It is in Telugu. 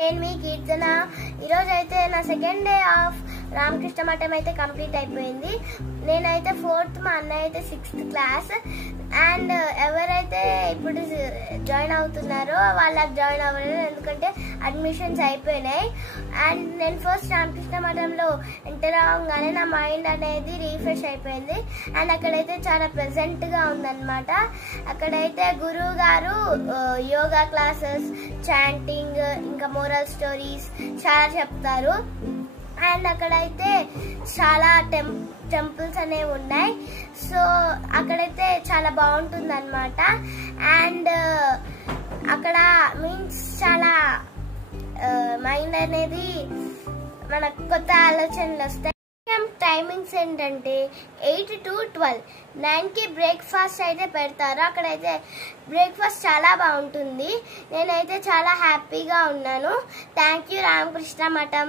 నేను మీ కీర్తన. ఈరోజు అయితే నా సెకండ్ డే ఆఫ్ రామకృష్ణ మఠం అయితే కంప్లీట్ అయిపోయింది. నేనైతే 4th, మా అన్నయ్య అయితే 6th క్లాస్. అండ్ ఎవరైతే ఇప్పుడు జాయిన్ అవుతున్నారో వాళ్ళకి జాయిన్ అవ్వలేదు, ఎందుకంటే అడ్మిషన్స్ అయిపోయినాయి. అండ్ నేను ఫస్ట్ రామకృష్ణ మఠంలో ఎంటర్ అవ్వగానే నా మైండ్ అనేది రీఫ్రెష్ అయిపోయింది. అండ్ అక్కడైతే చాలా ప్లెజెంట్గా ఉందన్నమాట. అక్కడైతే గురువు గారు యోగా క్లాసెస్, చాంటింగ్, ఇంకా మోరల్ స్టోరీస్ చాలా చెప్తారు. అండ్ అక్కడైతే చాలా టెంపుల్స్ అనేవి ఉన్నాయి. సో అక్కడైతే చాలా బాగుంటుంది అనమాట. అండ్ అక్కడ మీన్స్ చాలా మైండ్ అనేది మనకు కొత్త ఆలోచనలు వస్తాయి. టైమింగ్స్ ఏంటంటే 8 to 12, 9కి బ్రేక్ఫాస్ట్ అయితే పెడతారు. అక్కడైతే బ్రేక్ఫాస్ట్ చాలా బాగుంటుంది. నేనైతే చాలా హ్యాపీగా ఉన్నాను. థ్యాంక్ యూ రామకృష్ణ మఠం.